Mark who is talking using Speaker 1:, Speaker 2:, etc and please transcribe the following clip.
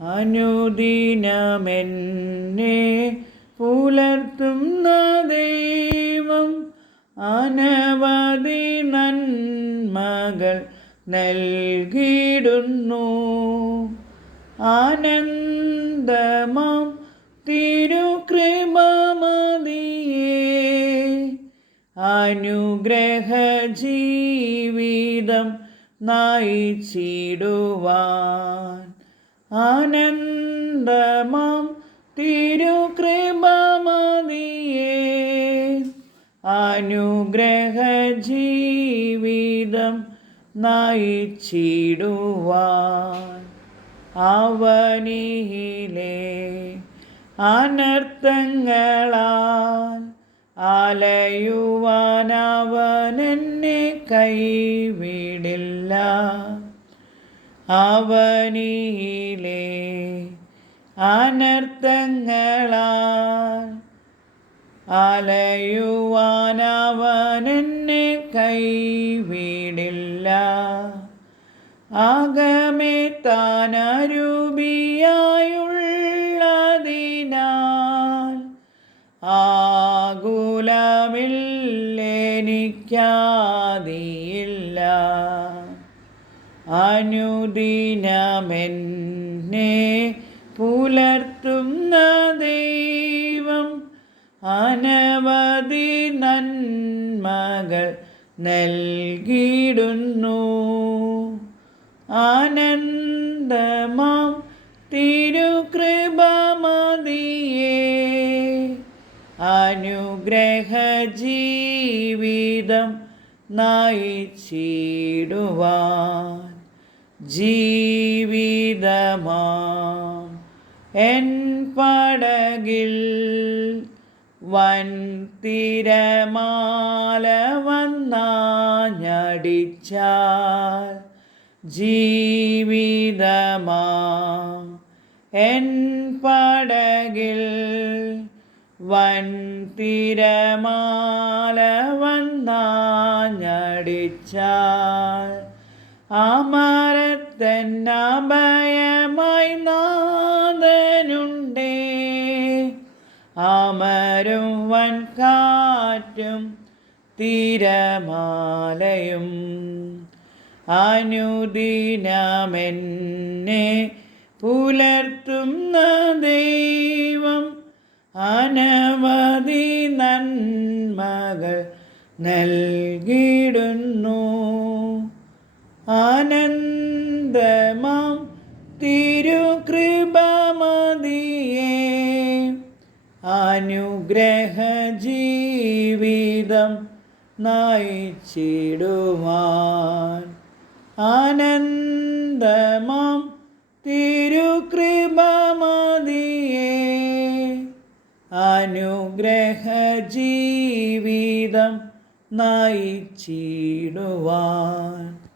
Speaker 1: അനുദിനമെന്നെ പുലർത്തുന്ന ദൈവം. അനവധി നന്മകൾ നൽകിയിടുന്നു. ആനന്ദമാം തിരുകൃപമതിയേ. അനുഗ്രഹ ജീവിതം നയിച്ചിടുവാൻ ആനന്ദമാം തിരുകൃപമതിയേ. അനുഗ്രഹ ജീവിതം നയിച്ചിടുവാൻ അവനിയിലെ അനർത്ഥങ്ങളാൽ അലയുവാൻ അവനെന്നെ കൈവിടില്ല. അവനിയിലെ അനർത്ഥങ്ങളാൽ അലയുവാനവനെന്നെ കൈവിടില്ല. ആകമേ താനരൂപിയായുള്ളതിനാൽ ആകുലമില്ലെനിക്കാതിയില്ല. അനുദിനമെന്നെ പുലർത്തുന്ന ദൈവം. അനവധി നന്മകൾ നൽകിയിടുന്നു. ആനന്ദമാം തിരുകൃപമതിയേ. അനുഗ്രഹ ജീവിതം നയിച്ചിടുവാൻ ജീവിതമാം. എൻ പടകിൽ വൻ തിരമാല വന്നാഞ്ഞടിച്ചാൽ ജീവിതമാം. എൻ പടകിൽ വൻ തിരമാല വന്നാഞ്ഞടിച്ചാൽ അമരത്തന്നഭയമായി നാഥനുണ്ടേ. വൻ കാറ്റും തിരമാലയും അനുദിനമെന്നെ പുലർത്തുന്ന ദൈവം. അനവധി നന്മകൾ നൽകിയിടുന്നു. അനുഗ്രഹ ജീവിതം നയിച്ചിടുവാൻ ആനന്ദമാം തിരുകൃപമതിയേ. അനുഗ്രഹ ജീവിതം നയിച്ചിടുവാൻ